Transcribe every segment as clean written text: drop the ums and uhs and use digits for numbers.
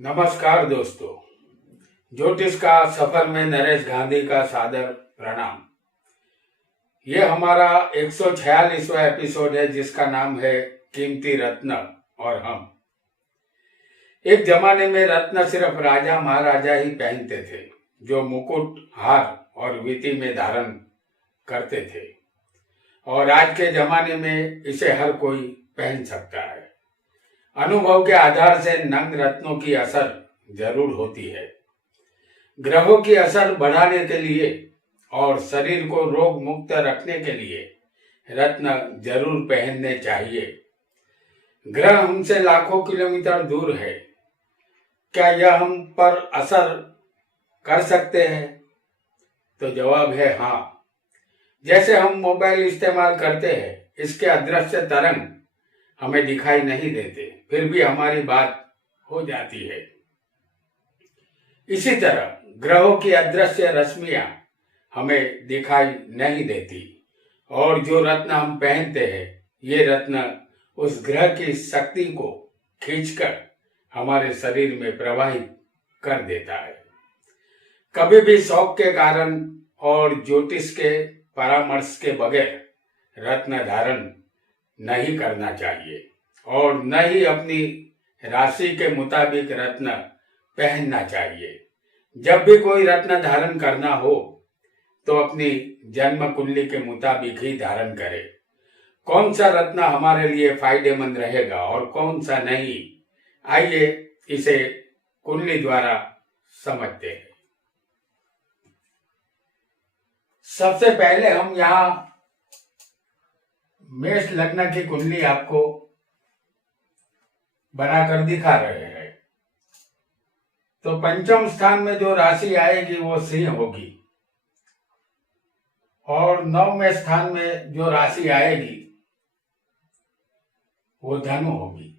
नमस्कार दोस्तों, ज्योतिष का सफर में नरेश गांधी का सादर प्रणाम। ये हमारा 146वां एपिसोड है जिसका नाम है कीमती रत्न और हम। एक जमाने में रत्न सिर्फ राजा महाराजा ही पहनते थे, जो मुकुट, हार और वीटी में धारण करते थे। और आज के जमाने में इसे हर कोई पहन सकता है। अनुभव के आधार से नंग रत्नों की असर जरूर होती है। ग्रहों की असर बढ़ाने के लिए और शरीर को रोग मुक्त रखने के लिए रत्न जरूर पहनने चाहिए। ग्रह हमसे लाखों किलोमीटर दूर है, क्या यह हम पर असर कर सकते हैं? तो जवाब है हाँ। जैसे हम मोबाइल इस्तेमाल करते हैं, इसके अदृश्य तरंग हमें दिखाई नहीं देते, फिर भी हमारी बात हो जाती है। इसी तरह ग्रहों की अदृश्य रश्मियां हमें दिखाई नहीं देती, और जो रत्न हम पहनते हैं, ये रत्न उस ग्रह की शक्ति को खींचकर हमारे शरीर में प्रवाहित कर देता है। कभी भी शौक के कारण और ज्योतिष के परामर्श के बगैर रत्न धारण नहीं करना चाहिए, और न ही अपनी राशि के मुताबिक रत्न पहनना चाहिए। जब भी कोई रत्न धारण करना हो तो अपनी जन्म कुंडली के मुताबिक ही धारण करे। कौन सा रत्न हमारे लिए फायदेमंद रहेगा और कौन सा नहीं, आइए इसे कुंडली द्वारा समझते हैं। सबसे पहले हम यहाँ मेष लग्न की कुंडली आपको बनाकर दिखा रहे हैं। तो पंचम स्थान में जो राशि आएगी वो सिंह होगी, और नववें स्थान में जो राशि आएगी वो धनु होगी।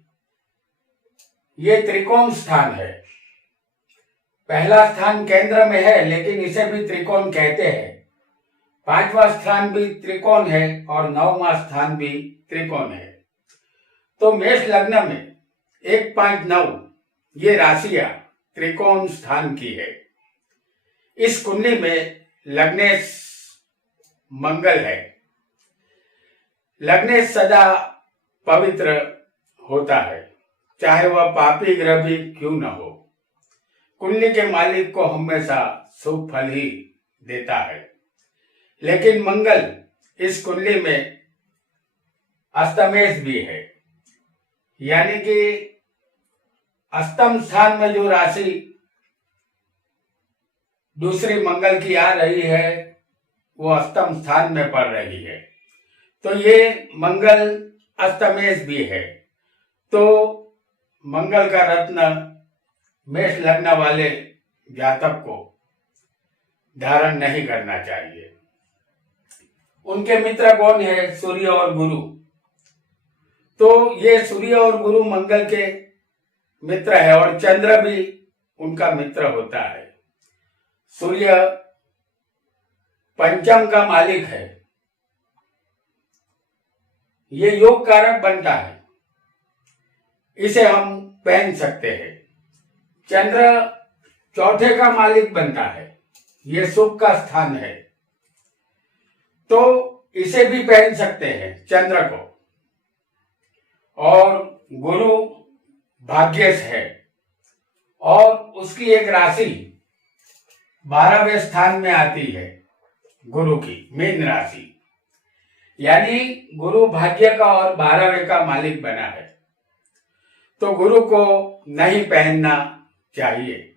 ये त्रिकोण स्थान है। पहला स्थान केंद्र में है, लेकिन इसे भी त्रिकोण कहते हैं। पांचवा स्थान भी त्रिकोण है और नौवां स्थान भी त्रिकोण है। तो मेष लग्न में 1, 5, 9 ये राशियां त्रिकोण स्थान की है। इस कुंडली में लग्नेश मंगल है। लग्नेश सदा पवित्र होता है, चाहे वह पापी ग्रह भी क्यों न हो। कुंडली के मालिक को हमेशा शुभ फल ही देता है। लेकिन मंगल इस कुंडली में अष्टमेश भी है, यानी कि अष्टम स्थान में जो राशि दूसरी मंगल की आ रही है वो अष्टम स्थान में पड़ रही है। तो ये मंगल अष्टमेश भी है। तो मंगल का रत्न मेष लग्न वाले जातक को धारण नहीं करना चाहिए। उनके मित्र कौन है? सूर्य और गुरु। तो ये सूर्य और गुरु मंगल के मित्र है, और चंद्र भी उनका मित्र होता है। सूर्य पंचम का मालिक है, ये योग कारक बनता है, इसे हम पहन सकते हैं। चंद्र चौथे का मालिक बनता है, ये सुख का स्थान है, तो इसे भी पहन सकते हैं चंद्र को। और गुरु भाग्यश है, और उसकी एक राशि 12वें स्थान में आती है, गुरु की मीन राशि, यानी गुरु भाग्य का और 12वें का मालिक बना है। तो गुरु को नहीं पहनना चाहिए।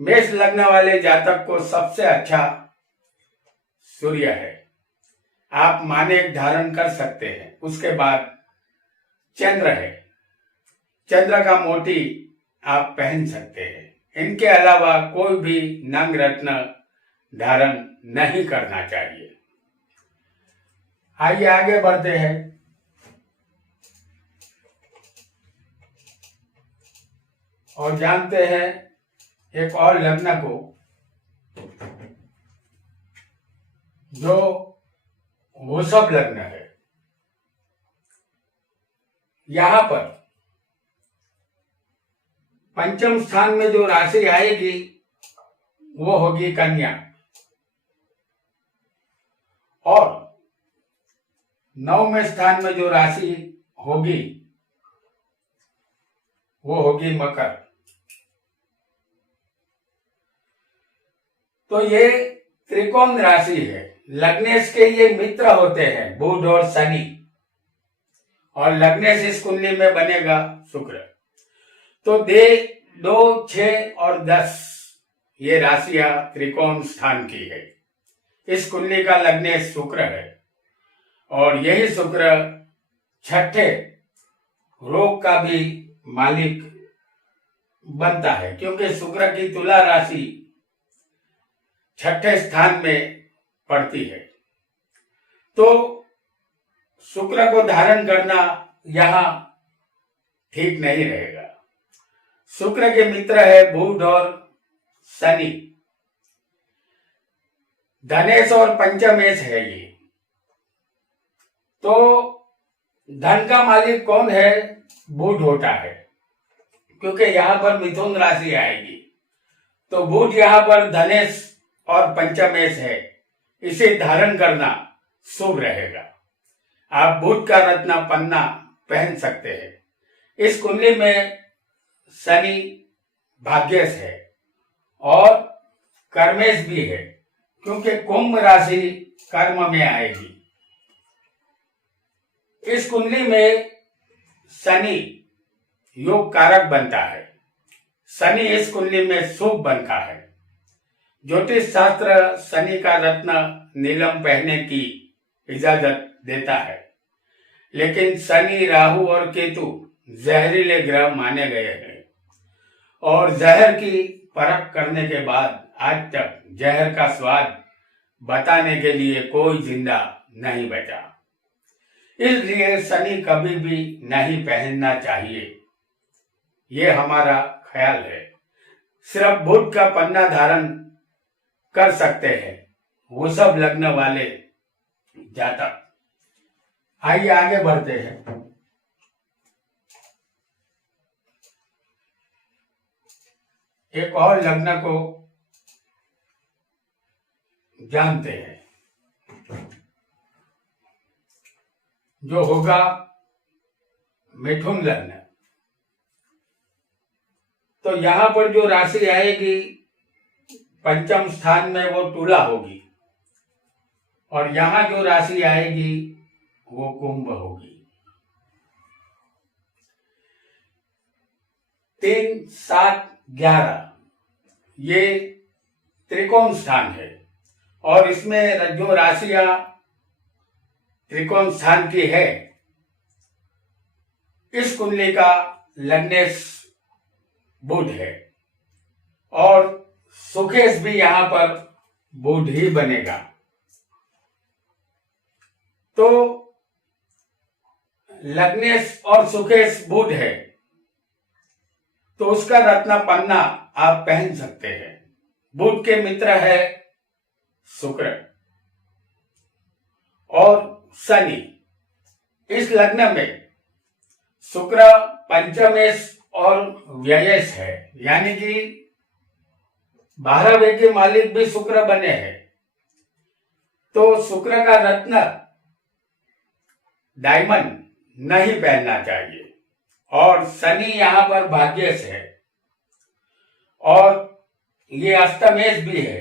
मेष लग्न वाले जातक को सबसे अच्छा सूर्य है, आप मानेक धारण कर सकते हैं। उसके बाद चंद्र है, चंद्र का मोती आप पहन सकते हैं। इनके अलावा कोई भी नंग रत्न धारण नहीं करना चाहिए। आइए आगे बढ़ते हैं। और जानते हैं एक और लग्न को जो वृषभ लग्न है। यहां पर पंचम स्थान में जो राशि आएगी वो होगी कन्या, और नववें स्थान में जो राशि होगी वो होगी मकर। तो ये त्रिकोण राशि है। लग्नेश के ये मित्र होते हैं बुध और शनि, और लग्नेश इस कुंडली में बनेगा शुक्र। तो 2, 6 और 10 ये राशियां त्रिकोण स्थान की है। इस कुंडली का लग्नेश शुक्र है, और यही शुक्र छठे रोग का भी मालिक बनता है, क्योंकि शुक्र की तुला राशि छठे स्थान में पड़ती है। तो शुक्र को धारण करना यहां ठीक नहीं रहेगा। शुक्र के मित्र है बुध और शनि, धनेश और पंचमेश है ये। तो धन का मालिक कौन है? बुध होता है, क्योंकि यहां पर मिथुन राशि आएगी। तो बुध यहां पर धनेश और पंचमेश है, इसे धारण करना शुभ रहेगा। आप बुध का रत्न पन्ना पहन सकते हैं। इस कुंडली में शनि भाग्यश है और कर्मेश भी है, क्योंकि कुंभ राशि कर्म में आएगी। इस कुंडली में शनि योग कारक बनता है। शनि इस कुंडली में शुभ बनता है। ज्योतिष शास्त्र शनि का रत्न नीलम पहनने की इजाजत देता है, लेकिन शनि, राहु और केतु जहरीले ग्रह माने गए हैं, और जहर की परख करने के बाद आज तक जहर का स्वाद बताने के लिए कोई जिंदा नहीं बचा। इसलिए शनि कभी भी नहीं पहनना चाहिए, ये हमारा ख्याल है। सिर्फ बुध का पन्ना धारण कर सकते हैं वृषभ लग्न वाले जातक। आइए आगे बढ़ते हैं। एक और लग्न को जानते हैं, जो होगा मिथुन लग्न। तो यहां पर जो राशि आएगी पंचम स्थान में वो तुला होगी, और यहां जो राशि आएगी वो कुंभ होगी। 3, 7, 11 ये त्रिकोण स्थान है, और इसमें जो राशियां त्रिकोण स्थान की है, इस कुंडली का लग्नेश बुध है, और सुखेश भी यहां पर बुध ही बनेगा। तो लग्नेश और सुखेश बुध है, तो उसका रत्न पन्ना आप पहन सकते हैं। बुध के मित्र है शुक्र और शनि। इस लग्न में शुक्र पंचमेश और व्ययेश है, यानी कि 12वें के मालिक भी शुक्र बने हैं। तो शुक्र का रत्न डायमंड नहीं पहनना चाहिए, और शनि यहां पर भाग्यश है, और ये अष्टमेश भी है,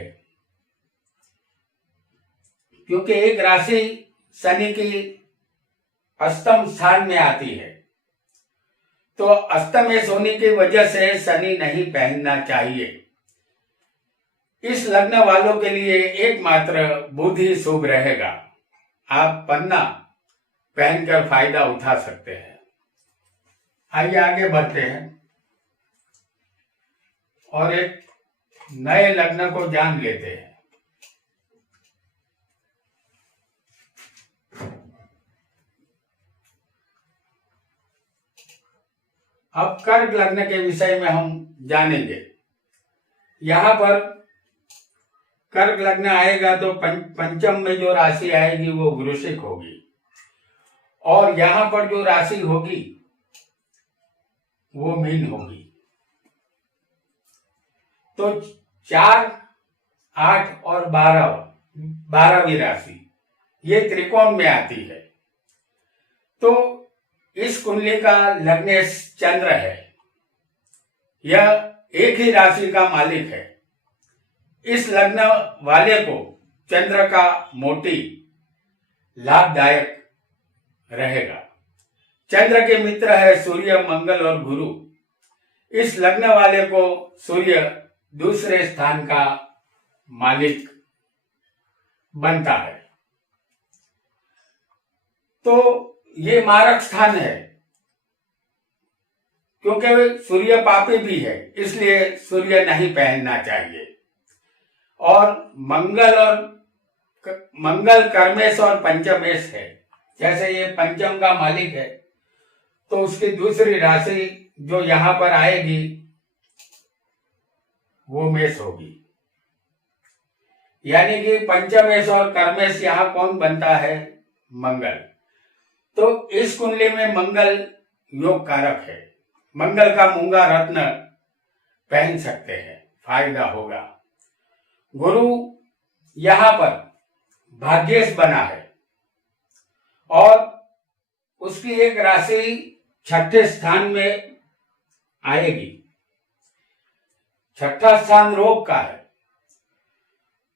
क्योंकि एक राशि शनि की अष्टम स्थान में आती है। तो अष्टमेश होने की वजह से शनि नहीं पहनना चाहिए। इस लग्न वालों के लिए एकमात्र बुध ही शुभ रहेगा। आप पन्ना पहनकर फायदा उठा सकते हैं। आइए आगे बढ़ते हैं और एक नए लग्न को जान लेते हैं। अब कर्क लग्न के विषय में हम जानेंगे। यहां पर कर्क लग्न आएगा तो पंचम में जो राशि आएगी वो वृश्चिक होगी, और यहां पर जो राशि होगी वो मीन होगी। तो 4, 8 और 12वीं राशि ये त्रिकोण में आती है। तो इस कुंडली का लग्नेश चंद्र है, यह एक ही राशि का मालिक है। इस लग्न वाले को चंद्र का मोटी लाभदायक रहेगा। चंद्र के मित्र है सूर्य, मंगल और गुरु। इस लग्न वाले को सूर्य दूसरे स्थान का मालिक बनता है। तो ये मारक स्थान है, क्योंकि सूर्य पापी भी है, इसलिए सूर्य नहीं पहनना चाहिए। और मंगल कर्मेश और पंचमेश है। जैसे ये पंचम का मालिक है, तो उसकी दूसरी राशि जो यहां पर आएगी वो मेष होगी। यानी कि पंचमेश और कर्मेश यहां कौन बनता है? मंगल। तो इस कुंडली में मंगल योग कारक है। मंगल का मूंगा रत्न पहन सकते हैं, फायदा होगा। गुरु यहां पर भाग्येश बना है और उसकी एक राशि 6ठे स्थान में आएगी। 6ठा स्थान रोग का है,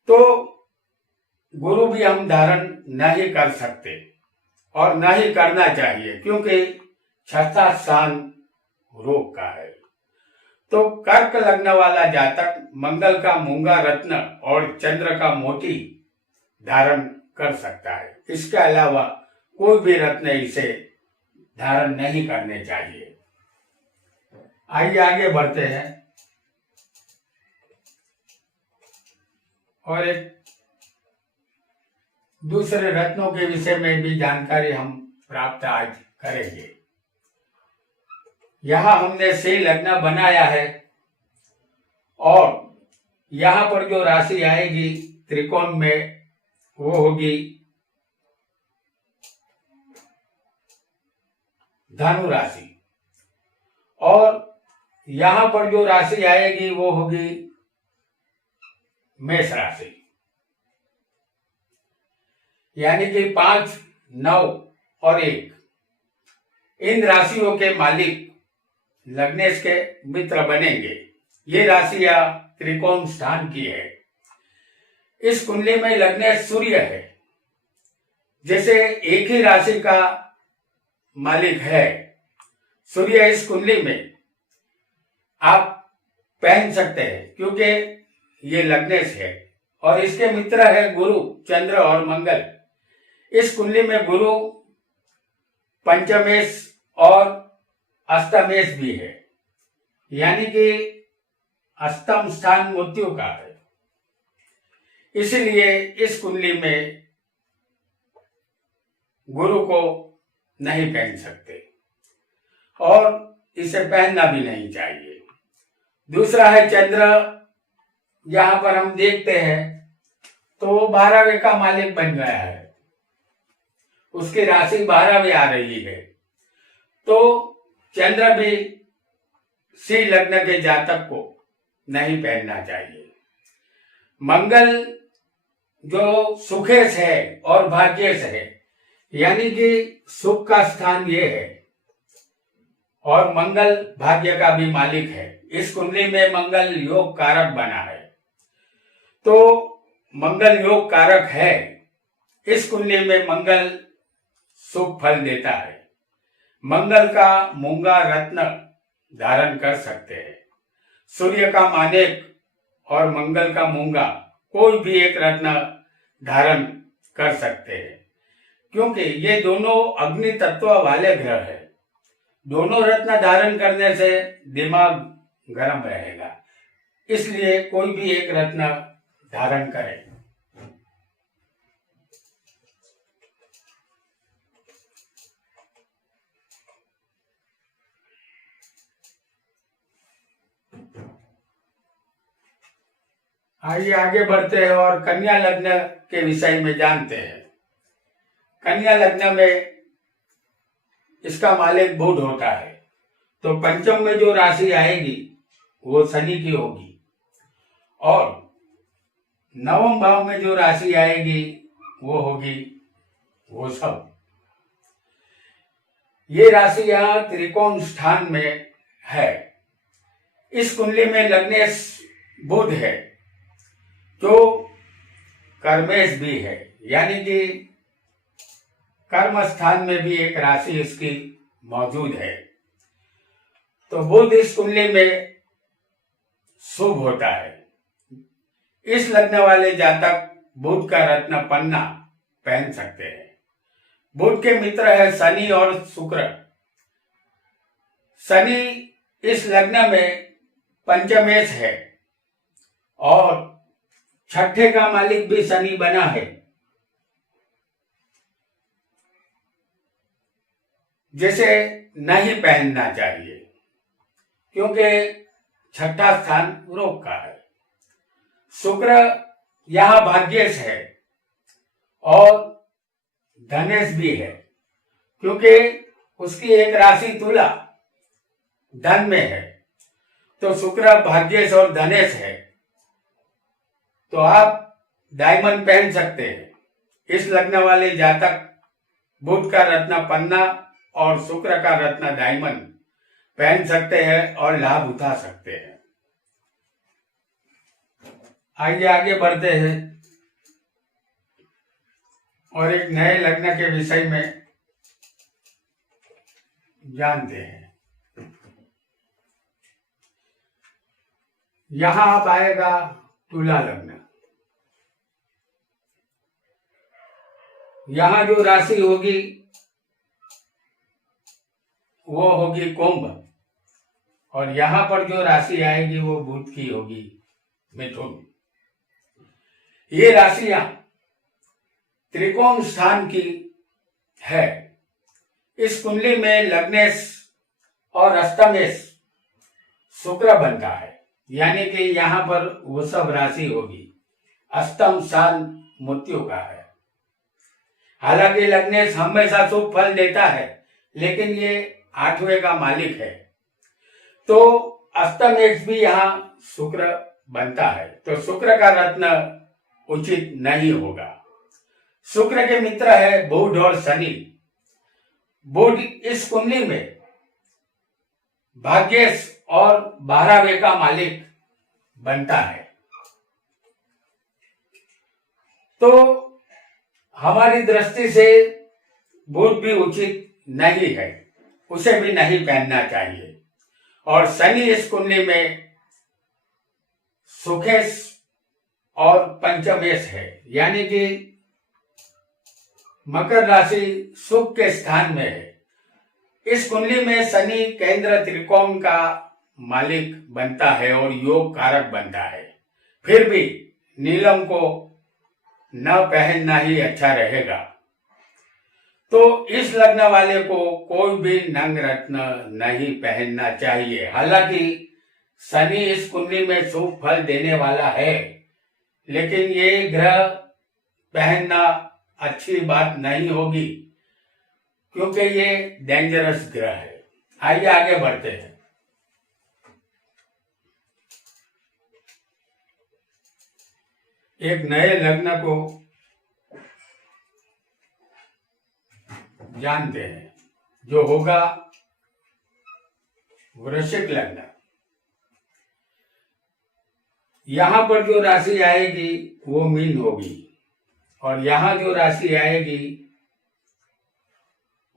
तो गुरु भी हम धारण नहीं कर सकते और न ही करना चाहिए, क्योंकि 6ठा स्थान रोग का है। तो कर्क लग्न वाला जातक मंगल का मूंगा रत्न और चंद्र का मोती धारण कर सकता है। इसके अलावा कोई भी रत्न इसे धारण नहीं करने चाहिए। आइए आगे बढ़ते हैं और एक दूसरे रत्नों के विषय में भी जानकारी हम प्राप्त आज करेंगे। यहां हमने से लग्न बनाया है और यहां पर जो राशि आएगी त्रिकोण में वो होगी धनु राशि, और यहां पर जो राशि आएगी वो होगी मेष राशि। यानी कि 5, 9 और 1 इन राशियों के मालिक लग्नेश के मित्र बनेंगे। ये राशियां त्रिकोण स्थान की है। इस कुंडली में लग्नेश सूर्य है। जैसे एक ही राशि का मालिक है सूर्य, इस कुंडली में आप पहन सकते हैं, क्योंकि ये लग्नेश है और इसके मित्र है गुरु, चंद्र और मंगल। इस कुंडली में गुरु पंचमेश और अष्टमेश भी है, यानी कि अष्टम स्थान मृत्यु का है। इसलिए इस कुंडली में गुरु को नहीं पहन सकते और इसे पहनना भी नहीं चाहिए। दूसरा है चंद्र। यहां पर हम देखते हैं तो 12वें का मालिक बन गया है, उसकी राशि 12वीं आ रही है। तो चंद्र भी सी लग्न के जातक को नहीं पहनना चाहिए। मंगल जो सुखेश है और भाग्येश है, यानी कि सुख का स्थान ये है और मंगल भाग्य का भी मालिक है। इस कुंडली में मंगल योग कारक बना है, तो मंगल योग कारक है। इस कुंडली में मंगल सुख फल देता है। मंगल का मूंगा रत्न धारण कर सकते हैं। सूर्य का मानिक और मंगल का मूंगा कोई भी एक रत्न धारण कर सकते हैं, क्योंकि ये दोनों अग्नि तत्व वाले ग्रह है। दोनों रत्न धारण करने से दिमाग गर्म रहेगा, इसलिए कोई भी एक रत्न धारण करें। आइए आगे बढ़ते हैं और कन्या लग्न के विषय में जानते हैं। कन्या लग्न में इसका मालिक बुध होता है, तो पंचम में जो राशि आएगी वो शनि की होगी। और नवम भाव में जो राशि आएगी वो होगी वृषभ। ये राशि यहाँ त्रिकोण स्थान में है। इस कुंडली में लग्नेश बुध है जो कर्मेश भी है, यानी कि कर्म स्थान में भी एक राशि इसकी मौजूद है। तो बुध इस कुंडली में शुभ होता है। इस लग्न वाले जातक बुध का रत्न पन्ना पहन सकते हैं। बुध के मित्र है शनि और शुक्र। शनि इस लग्न में पंचमेश है और छठे का मालिक भी शनि बना है, जिसे नहीं पहनना चाहिए क्योंकि छठा स्थान रोग का है। शुक्र यहां भाग्येश है और धनेश भी है क्योंकि उसकी एक राशि तुला धन में है। तो शुक्र भाग्येश और धनेश है, तो आप डायमंड पहन सकते हैं। इस लग्न वाले जातक बुध का रत्न पन्ना और शुक्र का रत्न डायमंड पहन सकते हैं और लाभ उठा सकते हैं। आइए आगे बढ़ते हैं और एक नए लग्न के विषय में जानते हैं। यहां अब आएगा तुला लग्न। यहां जो राशि होगी वो होगी कुंभ और यहां पर जो राशि आएगी वो बुध की होगी मिथुन। ये राशियां त्रिकोण स्थान की है। इस कुंडली में लग्नेश और अष्टमेश शुक्र बनता है, यानी कि यहां पर वृषभ राशि होगी। अष्टम स्थान मृत्यु का है। हालांकि लग्नेश हमेशा शुभ फल देता है, लेकिन ये आठवें का मालिक है, तो अष्टमेश भी यहाँ शुक्र बनता है, तो शुक्र का रत्न उचित नहीं होगा। शुक्र के मित्र है बुध और शनि। बुध इस कुंडली में भाग्येश और 12वें का मालिक बनता है, तो हमारी दृष्टि से बुध भी उचित नहीं है, उसे भी नहीं पहनना चाहिए। और शनि इस कुंडली में सुखेश और पंचमेश है, यानी कि मकर राशि सुख के स्थान में है। इस कुंडली में शनि केंद्र त्रिकोण का मालिक बनता है और योग कारक बनता है। फिर भी नीलम को न पहनना ही अच्छा रहेगा। तो इस लग्न वाले को कोई भी नंग रत्न नहीं पहनना चाहिए। हालांकि शनि इस कुंडली में शुभ फल देने वाला है, लेकिन ये ग्रह पहनना अच्छी बात नहीं होगी क्योंकि ये डेंजरस ग्रह है। आइए आगे बढ़ते हैं। एक नए लग्न को जानते हैं जो होगा वृश्चिक लग्न। यहां पर जो राशि आएगी वो मीन होगी और यहां जो राशि आएगी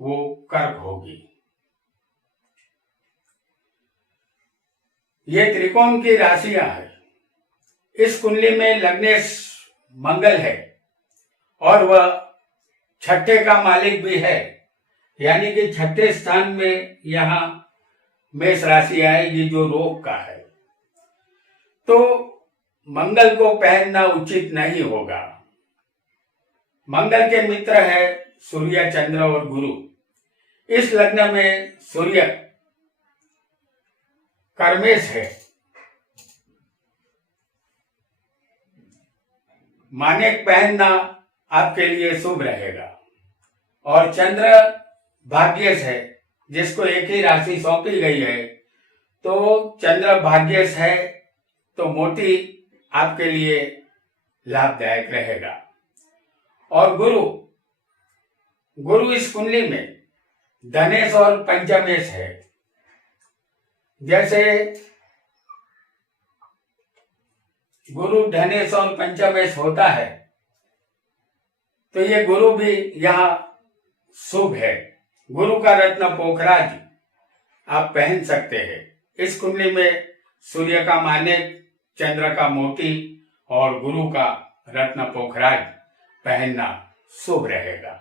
वो कर्क होगी। ये त्रिकोण की राशियां हैं। इस कुंडली में लग्नेश मंगल है और वह छठे का मालिक भी है, यानी कि छठे स्थान में यहां मेष राशि आएगी जो रोग का है, तो मंगल को पहनना उचित नहीं होगा। मंगल के मित्र है सूर्य, चंद्र और गुरु। इस लग्न में सूर्य कर्मेश है, मानेक पहनना आपके लिए शुभ रहेगा। और चंद्र भाग्येश है, जिसको एक ही राशि सौंपी गई है, तो चंद्र भाग्येश है तो मोटी आपके लिए लाभदायक रहेगा। और गुरु गुरु इस कुंडली में धनेश और पंचमेश है। जैसे गुरु धनेश और पंचमेश होता है तो ये गुरु भी यहाँ शुभ है। गुरु का रत्न पोखराज आप पहन सकते हैं। इस कुंडली में सूर्य का मानिक, चंद्र का मोती और गुरु का रत्न पोखराज पहनना शुभ रहेगा।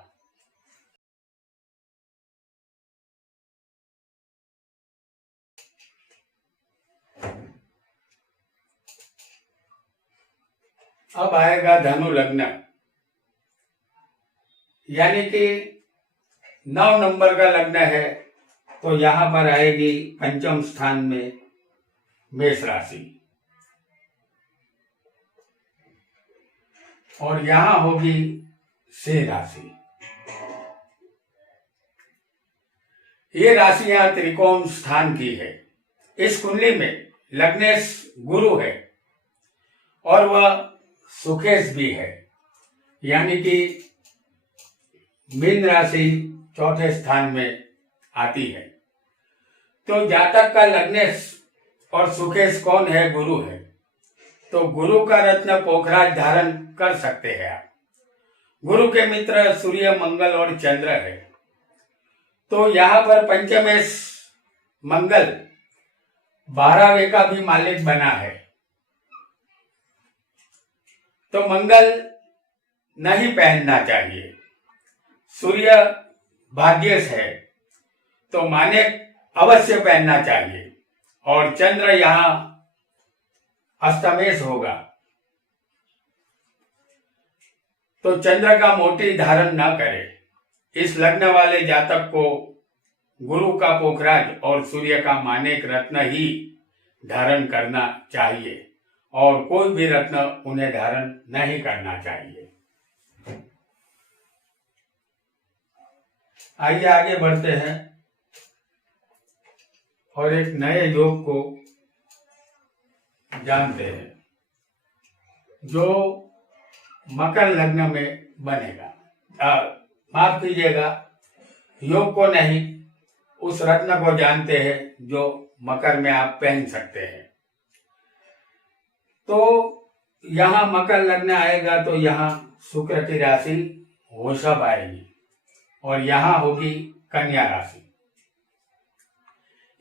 अब आएगा धनु लग्न, यानी कि 9 नंबर का लग्न है तो यहां पर आएगी पंचम स्थान में मेष राशि और यहां होगी सिंह राशि। ये राशि यहां त्रिकोण स्थान की है। इस कुंडली में लग्नेश गुरु है और वह सुखेश भी है, यानी कि मीन राशि चौथे स्थान में आती है। तो जातक का लग्नेश और सुखेश कौन है? गुरु है। तो गुरु का रत्न पोखराज धारण कर सकते हैं आप। गुरु के मित्र सूर्य, मंगल और चंद्र है। तो यहाँ पर पंचमेश मंगल 12वें का भी मालिक बना है। तो मंगल नहीं पहनना चाहिए। सूर्य भाग्येश है तो मानिक अवश्य पहनना चाहिए और चंद्र यहाँ अष्टमेश होगा तो चंद्र का मोती धारण न करे। इस लग्न वाले जातक को गुरु का पोखराज और सूर्य का मानिक रत्न ही धारण करना चाहिए और कोई भी रत्न उन्हें धारण नहीं करना चाहिए। आइए आगे बढ़ते हैं और एक नए योग को जानते हैं जो मकर लग्न में बनेगा। माफ कीजिएगा, योग को नहीं, उस रत्न को जानते हैं जो मकर में आप पहन सकते हैं। तो यहाँ मकर लग्न आएगा तो यहाँ शुक्र की राशि वृषभ आएगी और यहाँ होगी कन्या राशि।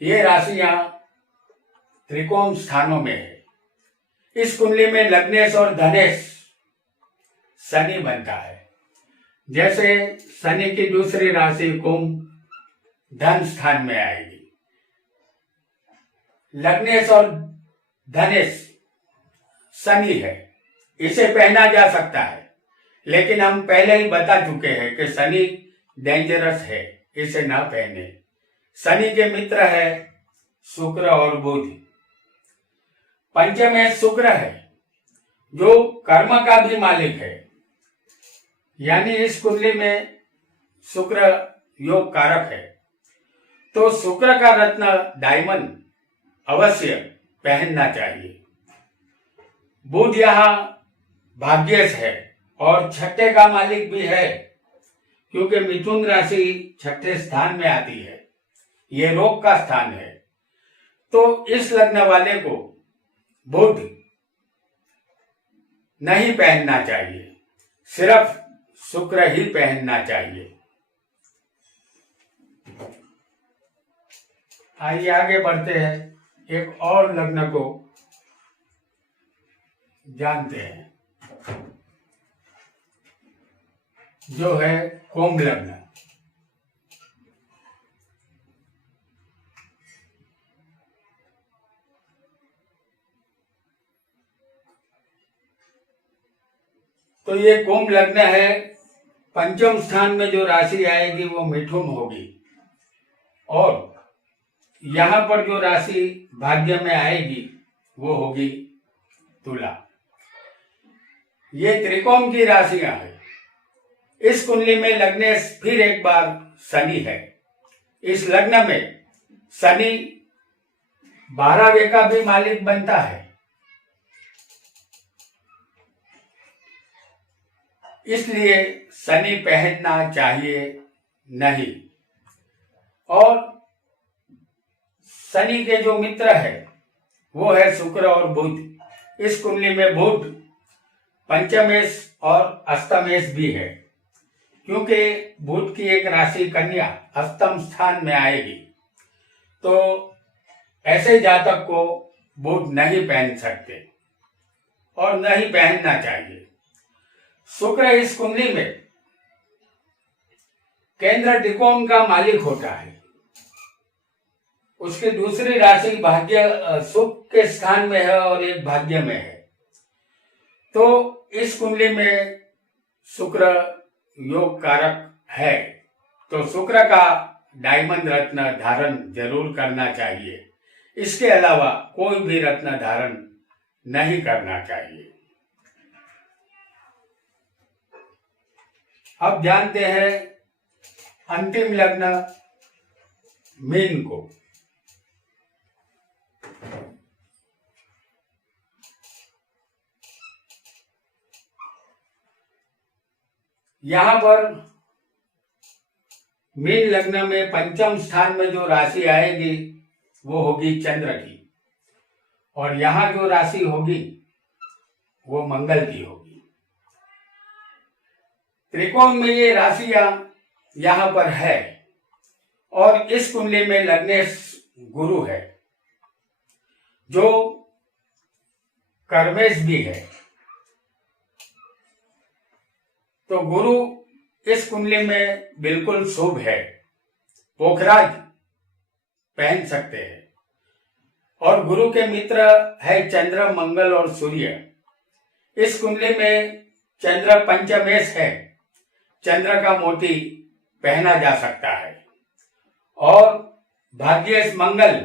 ये राशि यहाँ त्रिकोण स्थानों में है। इस कुंडली में लग्नेश और धनेश शनि बनता है। जैसे शनि की दूसरी राशि कुंभ धन स्थान में आएगी। लग्नेश और धनेश शनि है, इसे पहना जा सकता है, लेकिन हम पहले ही बता चुके हैं कि शनि डेंजरस है, इसे ना पहने। शनि के मित्र है शुक्र और बुध। पंचम शुक्र है जो कर्म का भी मालिक है, यानी इस कुंडली में शुक्र योग कारक है। तो शुक्र का रत्न डायमंड अवश्य पहनना चाहिए। बुध यहाँ भाग्येश है और छठे का मालिक भी है, क्योंकि मिथुन राशि छठे स्थान में आती है। ये रोग का स्थान है। तो इस लग्न वाले को बुध नहीं पहनना चाहिए, सिर्फ शुक्र ही पहनना चाहिए। आइए आगे बढ़ते हैं, एक और लग्न को जानते हैं जो है कुंभ लग्न। तो ये कुंभ लग्न है। पंचम स्थान में जो राशि आएगी वो मिथुन होगी और यहां पर जो राशि भाग्य में आएगी वो होगी तुला। ये त्रिकोण की राशियां हैं। इस कुंडली में लग्नेश फिर एक बार शनि है। इस लग्न में शनि 12वें का भी मालिक बनता है। इसलिए शनि पहनना चाहिए नहीं। और शनि के जो मित्र है वो है शुक्र और बुध। इस कुंडली में बुध पंचमेश और अष्टमेश भी है, क्योंकि बुध की एक राशि कन्या अष्टम स्थान में आएगी, तो ऐसे जातक को बुध नहीं पहन सकते और नहीं पहनना चाहिए। शुक्र इस कुंडली में केंद्र त्रिकोण का मालिक होता है। उसकी दूसरी राशि भाग्य सुख के स्थान में है और एक भाग्य में है, तो इस कुंडली में शुक्र योग कारक है, तो शुक्र का डायमंड रत्न धारण जरूर करना चाहिए। इसके अलावा कोई भी रत्न धारण नहीं करना चाहिए। अब जानते हैं अंतिम लग्न मीन को। यहां पर मीन लग्न में पंचम स्थान में जो राशि आएगी वो होगी चंद्र की, और यहां जो राशि होगी वो मंगल की होगी। त्रिकोण में ये राशियां यहां पर है, और इस कुंडली में लग्नेश गुरु है जो कर्मेश भी है। तो गुरु इस कुंडली में बिल्कुल शुभ है, पोखराज पहन सकते हैं। और गुरु के मित्र है चंद्र, मंगल और सूर्य। इस कुंडली में चंद्र पंचमेश है, चंद्र का मोती पहना जा सकता है। और भाग्येश मंगल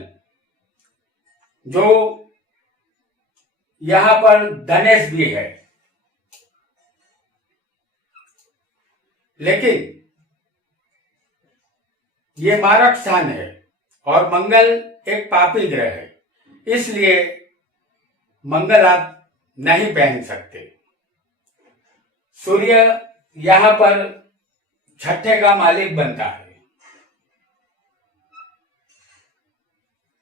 जो यहां पर धनेश भी है, लेकिन ये मारक स्थान है और मंगल एक पापी ग्रह है, इसलिए मंगल आप नहीं पहन सकते। सूर्य यहां पर छठे का मालिक बनता है,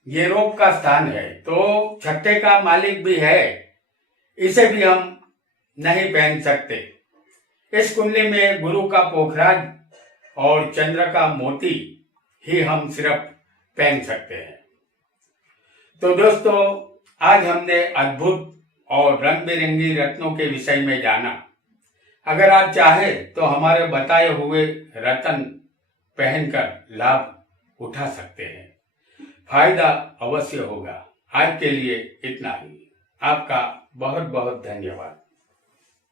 ये रोग का स्थान है, तो छठे का मालिक भी है, इसे भी हम नहीं पहन सकते। इस कुंडली में गुरु का पोखराज और चंद्र का मोती ही हम सिर्फ पहन सकते हैं। तो दोस्तों, आज हमने अद्भुत और रंग बिरंगी रत्नों के विषय में जाना। अगर आप चाहें तो हमारे बताए हुए रत्न पहनकर लाभ उठा सकते हैं, फायदा अवश्य होगा। आज के लिए इतना ही। आपका बहुत बहुत धन्यवाद।